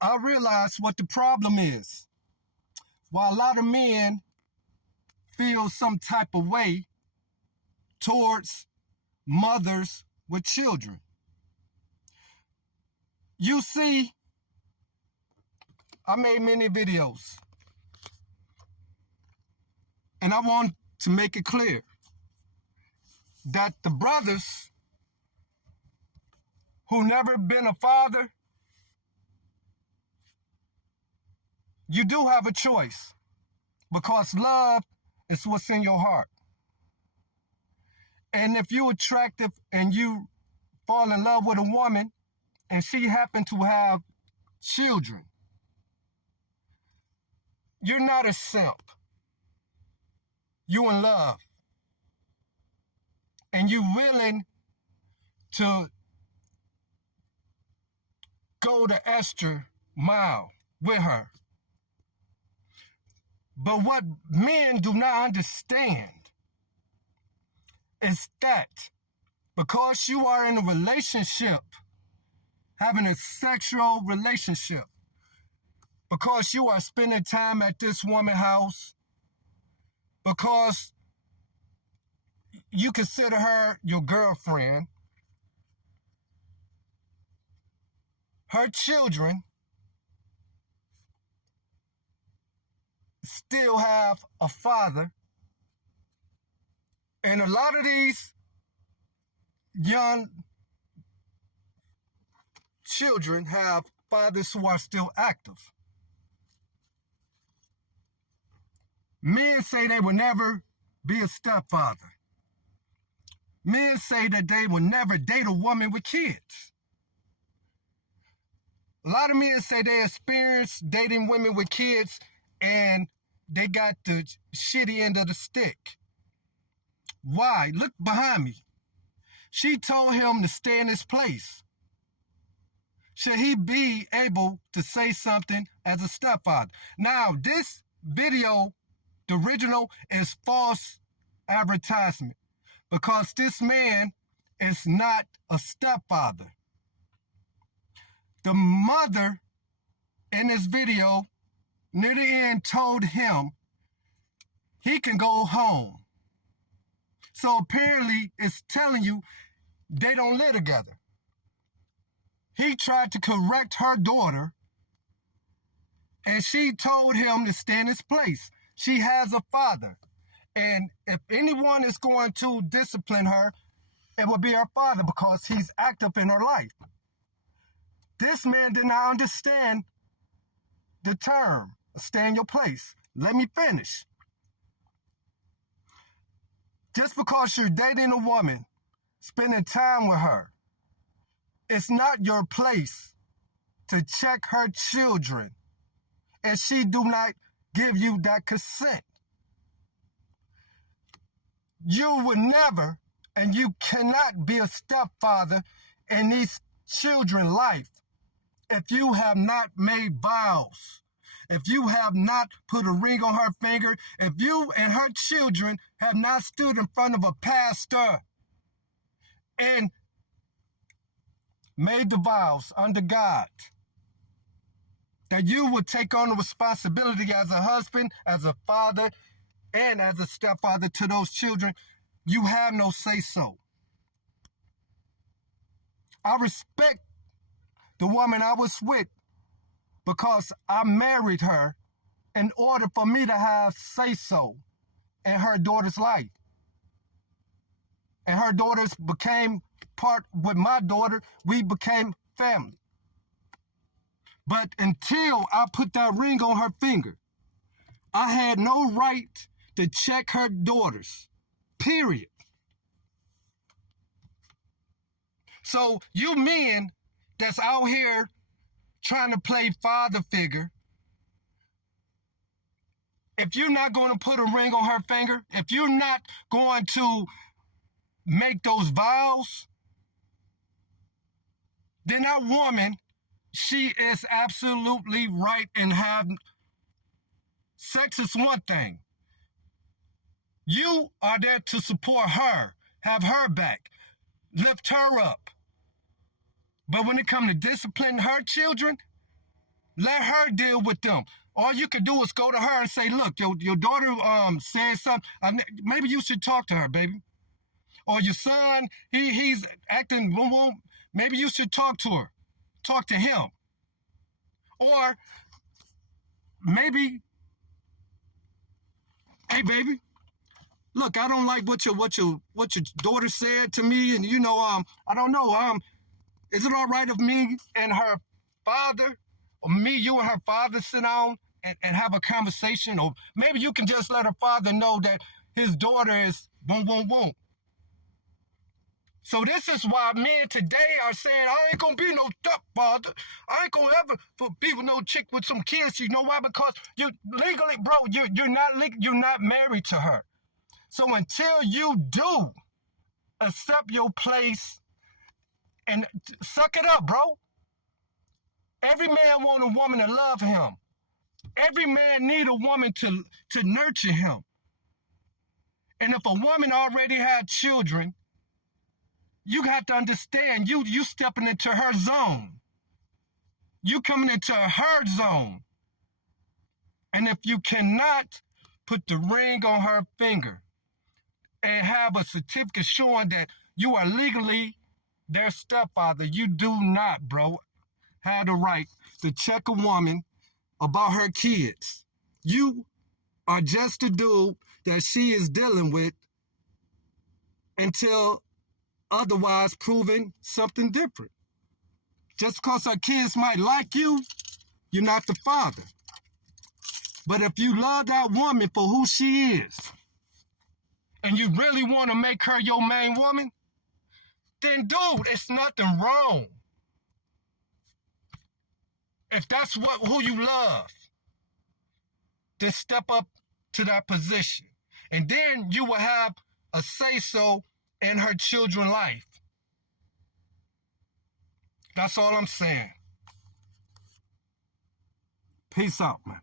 I realized what the problem is. While a lot of men feel some type of way towards mothers with children. You see, I made many videos, and I want to make it clear that the brothers who never been a father, you do have a choice, because love is what's in your heart. And if you're attractive and you fall in love with a woman and she happen to have children, you're not a simp. You in love. And you're willing to go the extra mile with her. But what men do not understand is that because you are in a relationship, having a sexual relationship, because you are spending time at this woman's house, because you consider her your girlfriend, her children still have a father. And a lot of these young children have fathers who are still active. Men say they will never be a stepfather. Men say that they will never date a woman with kids. A lot of men say they experienced dating women with kids and they got the shitty end of the stick. Why? Look behind me. She told him to stay in his place. Should he be able to say something as a stepfather? Now, this video, the original, is false advertisement because this man is not a stepfather. The mother in this video, near the end, told him he can go home. So apparently it's telling you they don't live together. He tried to correct her daughter, and she told him to stay in his place. She has a father, and if anyone is going to discipline her, it will be her father because he's active in her life. This man did not understand the term, stay in your place. Let me finish. Just because you're dating a woman, spending time with her, it's not your place to check her children, and she do not give you that consent. You would never, and you cannot be a stepfather in these children's life if you have not made vows, if you have not put a ring on her finger, if you and her children have not stood in front of a pastor and made the vows under God that you would take on the responsibility as a husband, as a father, and as a stepfather to those children, you have no say-so. I respect the woman I was with because I married her in order for me to have say-so in her daughter's life. And her daughters became part with my daughter. We became family. But until I put that ring on her finger, I had no right to check her daughters, period. So you men that's out here trying to play father figure, if you're not going to put a ring on her finger, if you're not going to make those vows, then that woman, she is absolutely right in having sex is one thing. You are there to support her, have her back, lift her up. But when it comes to disciplining her children, Let her deal with them. All you could do is go to her and say, look, your daughter said something. Maybe you should talk to her, baby. Or your son, he's acting boom boom. Maybe you should talk to her. Talk to him. Or maybe, hey baby, look, I don't like what your daughter said to me, and I don't know, is it all right if me and her father, or me, you and her father sit down and have a conversation? Or maybe you can just let her father know that his daughter is boom, boom, boom. So this is why men today are saying, I ain't gonna be no stepfather. I ain't gonna ever be with no chick with some kids. You know why? Because you legally, bro, you're not married to her. So until you do accept your place and suck it up, bro. Every man want a woman to love him. Every man need a woman to nurture him. And if a woman already had children, you have to understand you stepping into her zone. You coming into her zone. And if you cannot put the ring on her finger and have a certificate showing that you are legally their stepfather, you do not, bro, have the right to check a woman about her kids. You are just a dude that she is dealing with until otherwise proven something different. Just because her kids might like you, you're not the father. But if you love that woman for who she is, and you really want to make her your main woman, then dude, it's nothing wrong. If that's who you love, then step up to that position. And then you will have a say-so in her children's life. That's all I'm saying. Peace out, man.